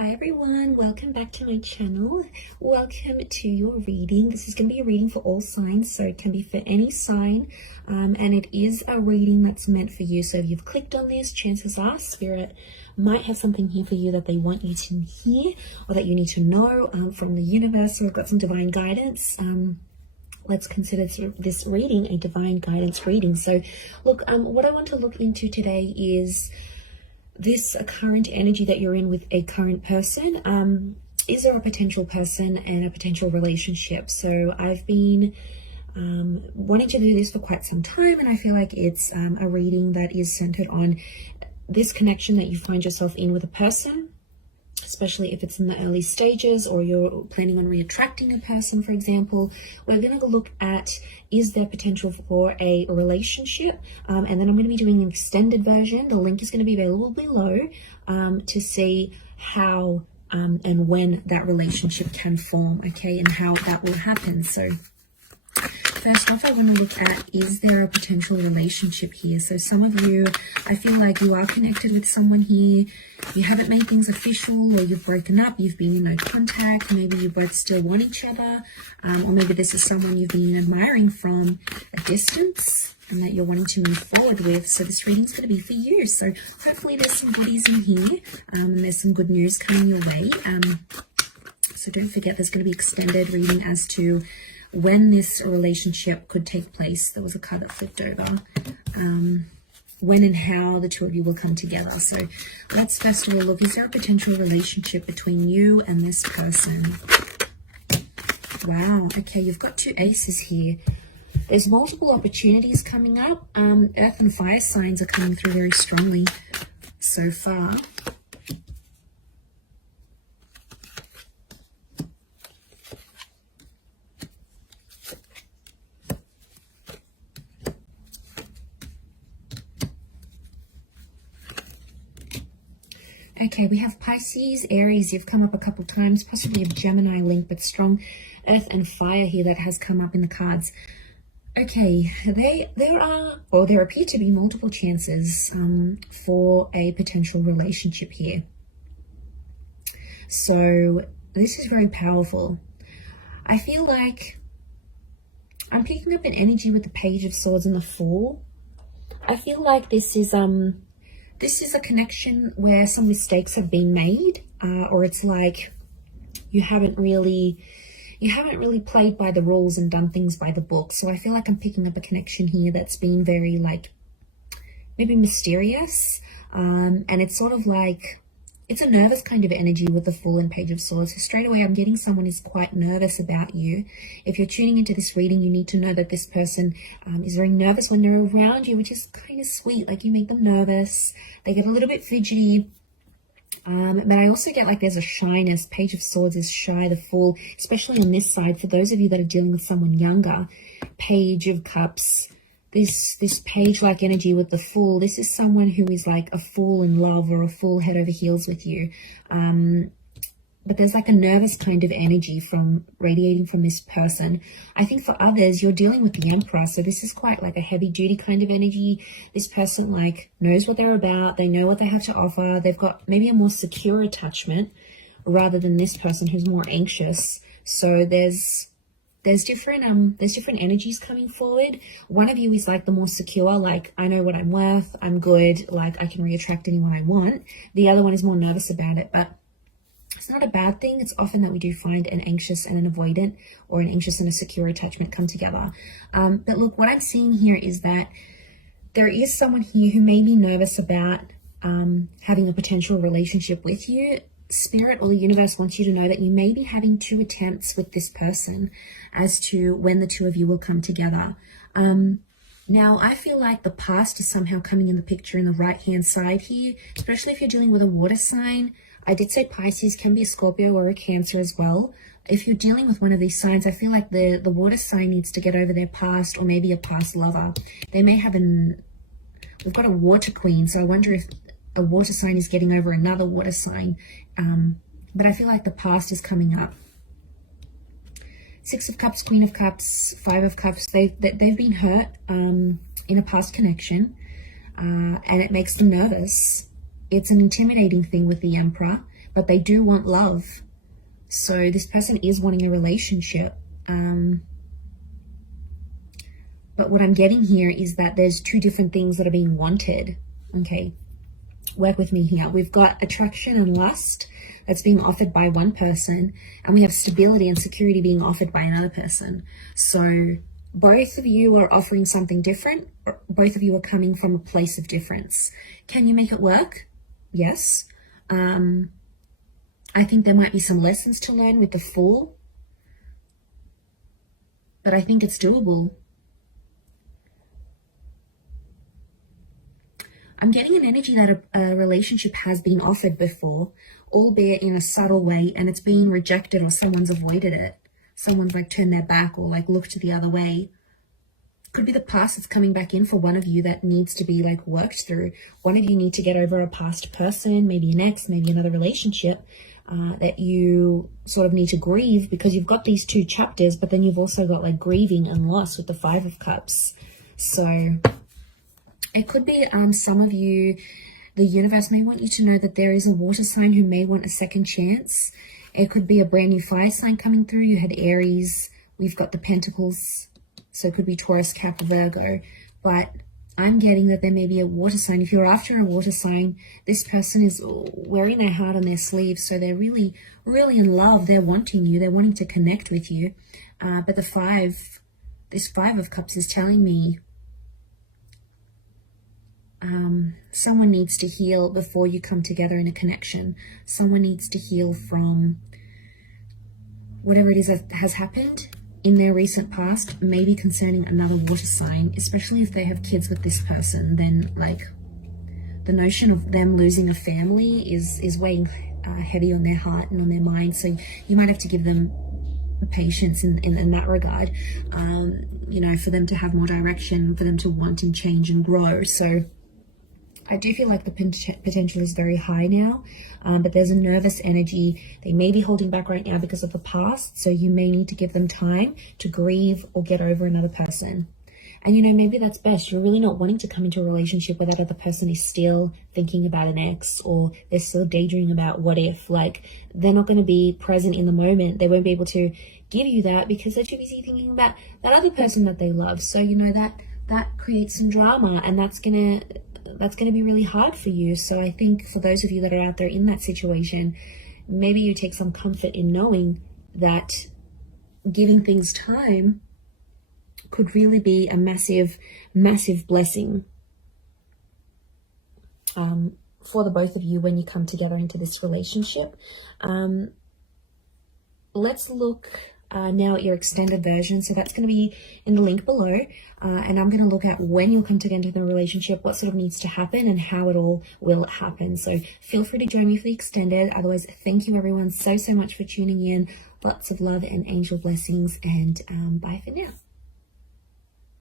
Hi everyone, welcome back to my channel. Welcome to your reading. This is going to be a reading for all signs, so it can be for any sign, and it is a reading that's meant for you. So if you've clicked on this, chances are Spirit might have something here for you that they want you to hear or that you need to know from the universe. So I've got some divine guidance. Let's consider this reading a divine guidance reading. So look, what I want to look into today is this current energy that you're in with a current person. Is there a potential person and a potential relationship? So I've been wanting to do this for quite some time, and I feel like it's a reading that is centered on this connection that you find yourself in with a person, especially if it's in the early stages or you're planning on re-attracting a person, for example. We're going to look at, is there potential for a relationship? And then I'm going to be doing an extended version. The link is going to be available below to see how and when that relationship can form, okay, and how that will happen. So first off, I want to look at, is there a potential relationship here? So some of you, I feel like you are connected with someone here. You haven't made things official, or you've broken up, you've been in no contact, maybe you both still want each other, or maybe this is someone you've been admiring from a distance and that you're wanting to move forward with. So this reading's going to be for you. So hopefully there's some goodies in here, and there's some good news coming your way. So don't forget, there's going to be extended reading as to when this relationship could take place. There was a card that flipped over. When and how the two of you will come together. So let's first of all look, is there a potential relationship between you and this person? Wow, okay, you've got two aces here. There's multiple opportunities coming up. Earth and fire signs are coming through very strongly so far. Okay, we have Pisces, Aries. You've come up a couple times, possibly a Gemini link, but strong earth and fire here that has come up in the cards. Okay, there appear to be multiple chances for a potential relationship here. So this is very powerful. I feel like I'm picking up an energy with the Page of Swords and the Fool. I feel like this is a connection where some mistakes have been made, or it's like you haven't really played by the rules and done things by the book. So I feel like I'm picking up a connection here that's been very, like, maybe mysterious, and it's sort of like, it's a nervous kind of energy with the Fool and Page of Swords. So straight away, I'm getting someone who's quite nervous about you. If you're tuning into this reading, you need to know that this person is very nervous when they're around you, which is kind of sweet. Like, you make them nervous. They get a little bit fidgety. But I also get like there's a shyness. Page of Swords is shy. The Fool, especially on this side, for those of you that are dealing with someone younger. Page of Cups. This page-like energy with the Fool, this is someone who is like a fool in love or a fool head over heels with you. But there's like a nervous kind of energy from radiating from this person. I think for others, you're dealing with the Emperor. So this is quite like a heavy duty kind of energy. This person like knows what they're about. They know what they have to offer. They've got maybe a more secure attachment rather than this person who's more anxious. So there's different energies coming forward. One of you is like the more secure, like, I know what I'm worth, I'm good, like I can re-attract anyone I want. The other one is more nervous about it, but it's not a bad thing. It's often that we do find an anxious and an avoidant, or an anxious and a secure attachment come together. But look, what I'm seeing here is that there is someone here who may be nervous about having a potential relationship with you. Spirit or the universe wants you to know that you may be having two attempts with this person as to when the two of you will come together. Now, I feel like the past is somehow coming in the picture in the right-hand side here, especially if you're dealing with a water sign. I did say Pisces can be a Scorpio or a Cancer as well. If you're dealing with one of these signs, I feel like the water sign needs to get over their past, or maybe a past lover. They may have we've got a water queen, so I wonder if a water sign is getting over another water sign. But I feel like the past is coming up. Six of Cups, Queen of Cups, Five of Cups. They've been hurt in a past connection, and it makes them nervous. It's an intimidating thing with the Emperor, but they do want love. So this person is wanting a relationship. But what I'm getting here is that there's two different things that are being wanted. Okay, work with me here. We've got attraction and lust that's being offered by one person, and we have stability and security being offered by another person. So both of you are offering something different. Both of you are coming from a place of difference. Can you make it work? Yes. I think there might be some lessons to learn with the Fool, but I think it's doable. I'm getting an energy that a relationship has been offered before, albeit in a subtle way, and it's being rejected, or someone's avoided it. Someone's like turned their back or like looked the other way. Could be the past that's coming back in for one of you that needs to be like worked through. One of you need to get over a past person, maybe an ex, maybe another relationship that you sort of need to grieve, because you've got these two chapters, but then you've also got like grieving and loss with the Five of Cups. So it could be some of you, the universe may want you to know that there is a water sign who may want a second chance. It could be a brand new fire sign coming through. You had Aries, we've got the Pentacles, so it could be Taurus, Cap, Virgo. But I'm getting that there may be a water sign. If you're after a water sign, this person is wearing their heart on their sleeve, so they're really, really in love. They're wanting you. They're wanting to connect with you. But this Five of Cups is telling me someone needs to heal before you come together in a connection. Someone needs to heal from whatever it is that has happened in their recent past, maybe concerning another water sign, especially if they have kids with this person. Then like the notion of them losing a family is weighing heavy on their heart and on their mind. So you might have to give them patience in that regard, you know, for them to have more direction, for them to want and change and grow. So I do feel like the potential is very high now, but there's a nervous energy. They may be holding back right now because of the past, so you may need to give them time to grieve or get over another person. And, you know, maybe that's best. You're really not wanting to come into a relationship where that other person is still thinking about an ex, or they're still daydreaming about what if. Like, they're not going to be present in the moment. They won't be able to give you that because they're too busy thinking about that other person that they love. So, you know, that creates some drama, and that's going to be really hard for you. So I think for those of you that are out there in that situation, maybe you take some comfort in knowing that giving things time could really be a massive, massive blessing for the both of you when you come together into this relationship. Let's look now at your extended version. So that's going to be in the link below. And I'm going to look at when you'll come together in the relationship, what sort of needs to happen, and how it all will happen. So feel free to join me for the extended. Otherwise, thank you everyone so much for tuning in. Lots of love and angel blessings, and bye for now.